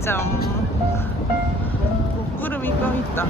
짠. 먹구름이 뻥 있다.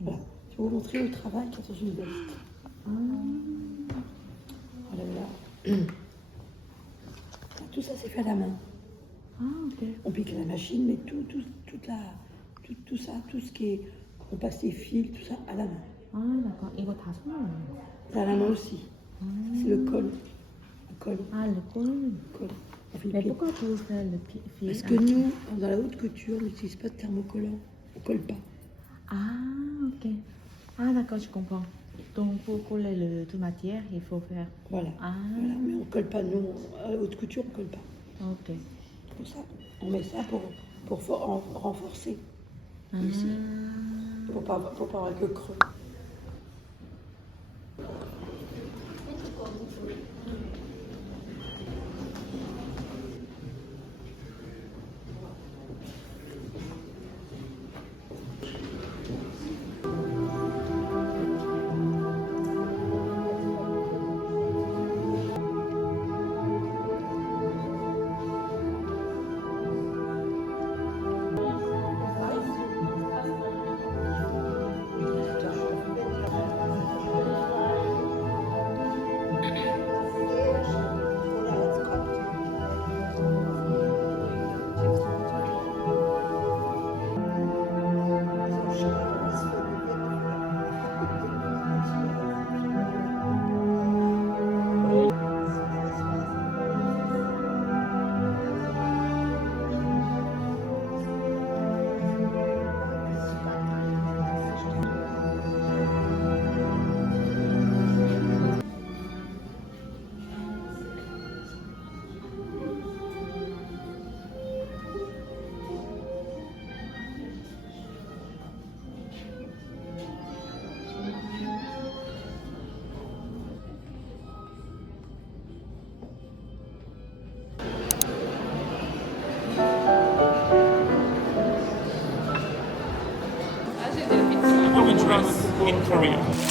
Voilà, je vais vous montrer le travail qui est sur une veste. Voilà, là. Tout ça c'est fait à la main. Ah, ok. On pique à la machine, mais tout ça, tout ce qui est, on passe les fils, tout ça à la main. 아, d'accord. 이거 다 손으로. C'est à la main aussi. C'est le col. Le col. Ah, le col. Col. On fait le Mais pied. pourquoi vous faites le fil? Parce que nous, dans la haute couture, on n'utilise pas de thermocollant. On colle pas. Ah, ok. Ah, d'accord, je comprends. Donc, pour coller le toute matière, il faut faire. Voilà. Ah, Voilà, mais on colle pas. Nous, à la haute couture, on colle pas. ok. Pour ça, on met ça pour renforcer. Ah, Ici. Pour pas avoir que creux. dress in Korea.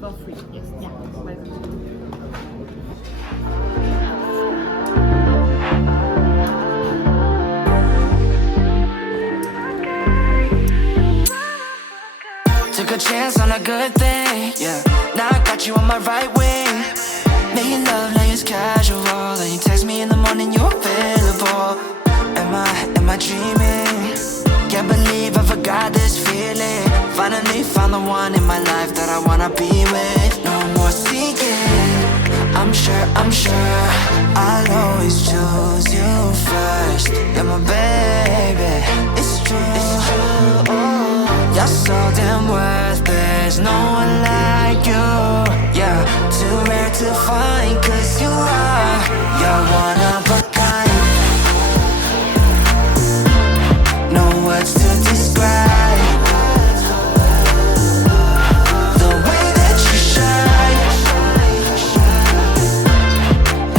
For free, yes, yeah, welcome. Took a chance on a good thing, yeah. Now I got you on my right wing. Making love like it's casual. And you text me in the morning, you're available. Am I dreaming? Can't believe I forgot this feeling. Finally found the one in my life that I wanna be with. No more seeking. I'm sure I'll always choose you first. You're my baby. It's true. You're so damn worth. There's no one like you. Yeah, too rare to find. 'Cause you're one of a kind. No words to describe the way that you shine.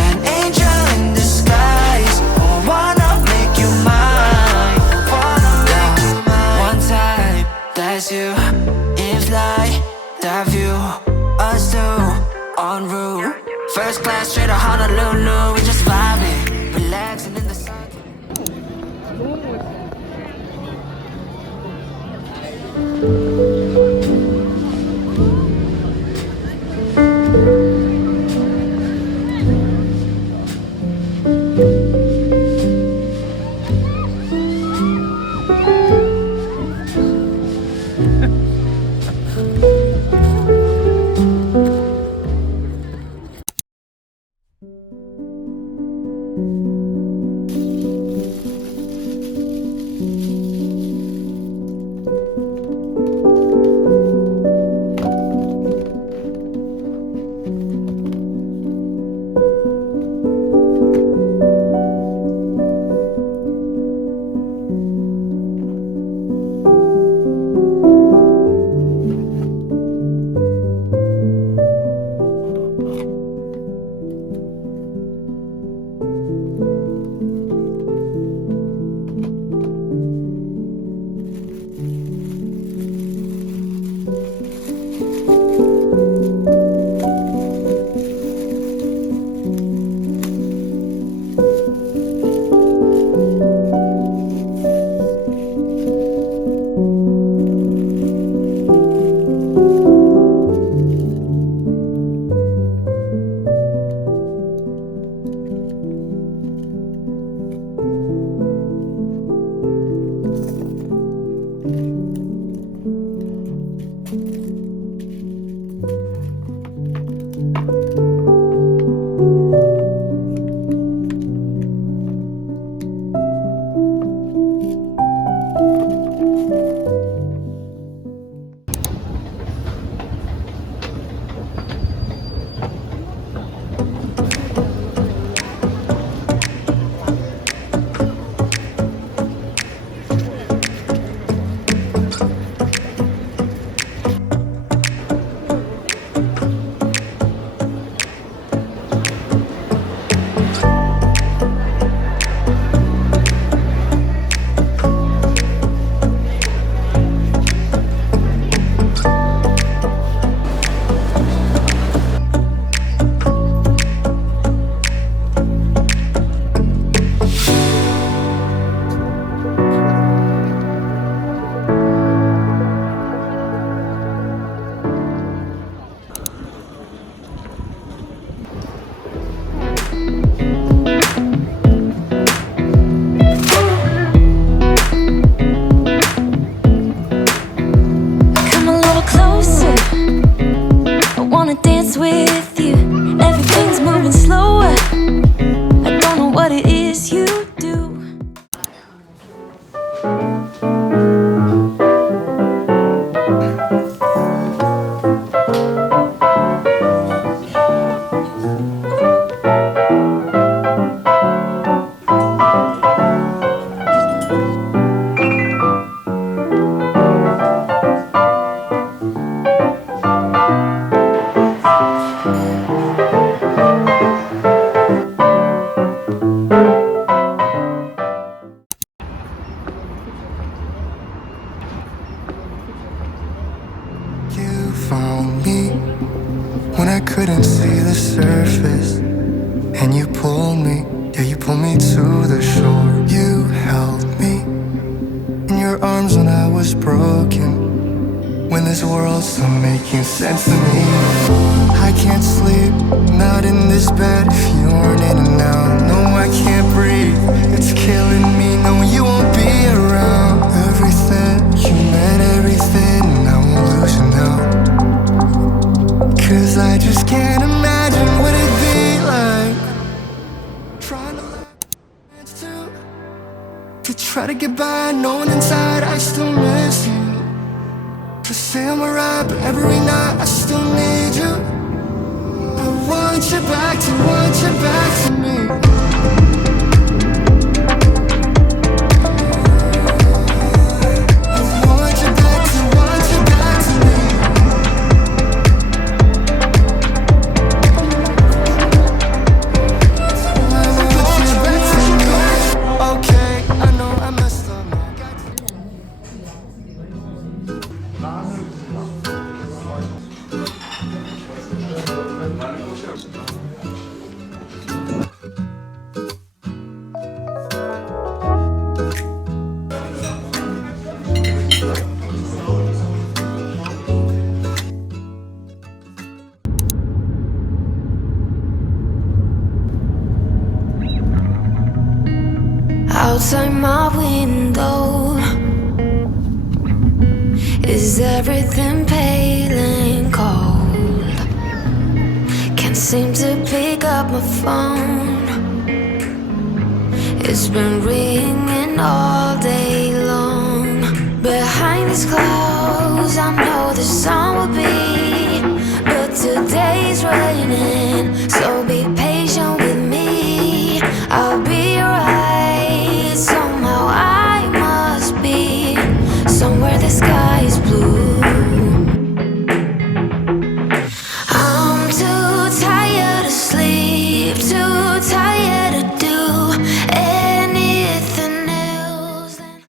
An angel in disguise. Oh, wanna make you mine. One time, that's you. If like that view, us two en route. First class straight to Honolulu, we just vibing. your arms when I was broken, when this world stopped making sense to me. I can't sleep, not in this bed if you aren't in and out. No, I can't breathe, it's killing me. No, you won't be around. Everything, you meant everything, and I won't lose you now. 'Cause I just can't imagine what it'd be like trying to to try to get by, knowing inside I still miss you. To say I'm alright, but every night I still need you. I want you back to me. I want you back to me. I want you back to me. Okay, I know I messed up. Outside my window, is everything pale and cold? Can't seem to pick up my phone. It's been ringing